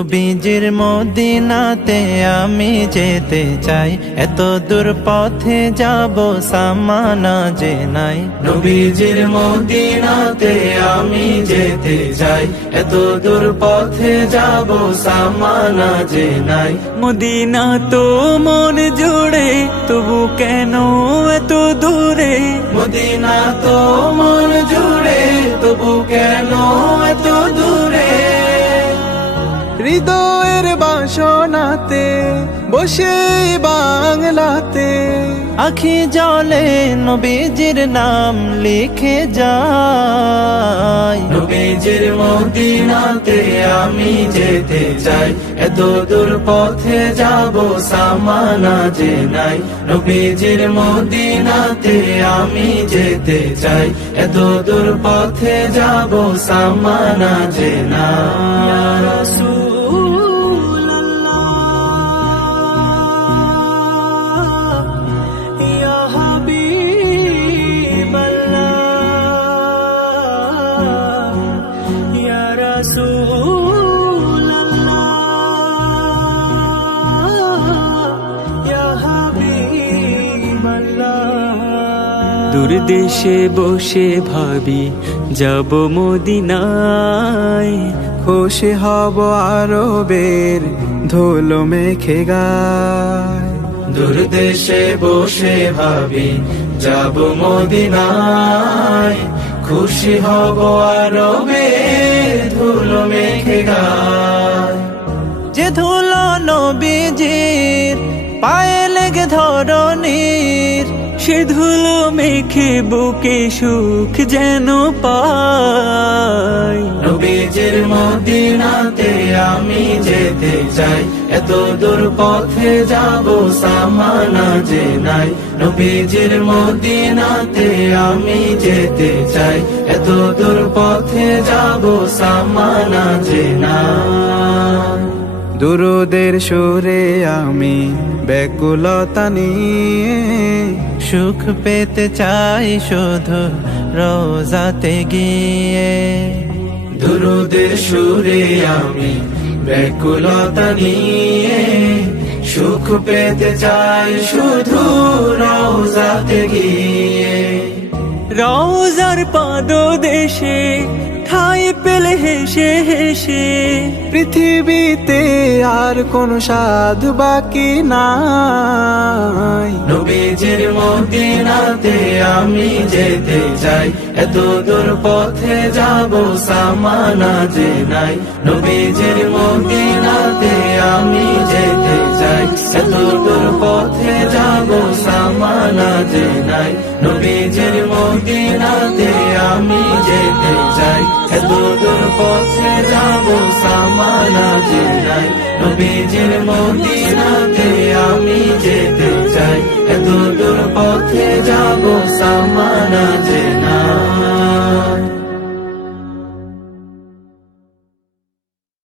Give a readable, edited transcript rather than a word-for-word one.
নবীজির মদিনাতে আমি যেতে চাই, এত দূর পথে যাব সামানা যে নাই। নবীজির মদিনাতে আমি যেতে চাই, এত দূর পথে যাব সামানা যে নাই। মদিনা তো মন জুড়ে, তবু কেন এত দূরে? মদিনা তো মন জুড়ে, তবু কেন এত দূরে? হৃদয়ের বাসনাতে বসে বাংলাতে আখি জলে নবীজির নাম লিখে যাই। নবীজির মদিনাতে আমি যেতে চাই, এত দূর পথে যাব সামানা যে নাই। নবীজির মদিনাতে আমি যেতে চাই, এত দূর পথে যাব সামানা যে নাই। দূর দেশে বসে ভাবি যাব মদিনায়, খুশি হব আরবের ধুলো মেখে গায়। দূর দেশে বসে ভাবি যাব মদিনায়, খুশি হব আরবে ধুলো মেখে গায়। যে ধুলো নবীজির পায়ে লেগে ধরণীর, সে ধুলো মেখে বুকে সুখ যেন পাই। নবীজির মদিনাতে আমি যেতে চাই, এত দূর পথে যাব সামানা যে নাই। নবীজির মদিনাতে আমি যেতে চাই, এত দূর পথে যাব সামানা যে নাই। দুরুদের সুরে আমি ব্যাকুলতা নিয়ে সুখ পেতে চাই শুধু রোজাতে গিয়ে। দুরুদের সুরে আমি ব্যাকুলতা নিয়ে সুখ পেতে চাই শুধু রোজাতে গিয়ে। রওজার পাদদেশে ঠাই পেলে হেসে হেসে, পৃথিবীতে আর কোন সাধ বাকি নাই। নবীজির মদিনাতে আমি যেতে চাই, এত দূর পথে যাব সামানা যে নাই। নবীজির মদিনাতে আমি যেতে চাই, এত দূর পথে যাব সামানা যে নাই। নবীজির মদিনাতে আমি যেতে চাই, এত দূর পথে যাব সামানা যে নাই। নবীজির মদিনাতে আমি যেতে চাই, এত দূর পথে যাব সামানা যে নাই।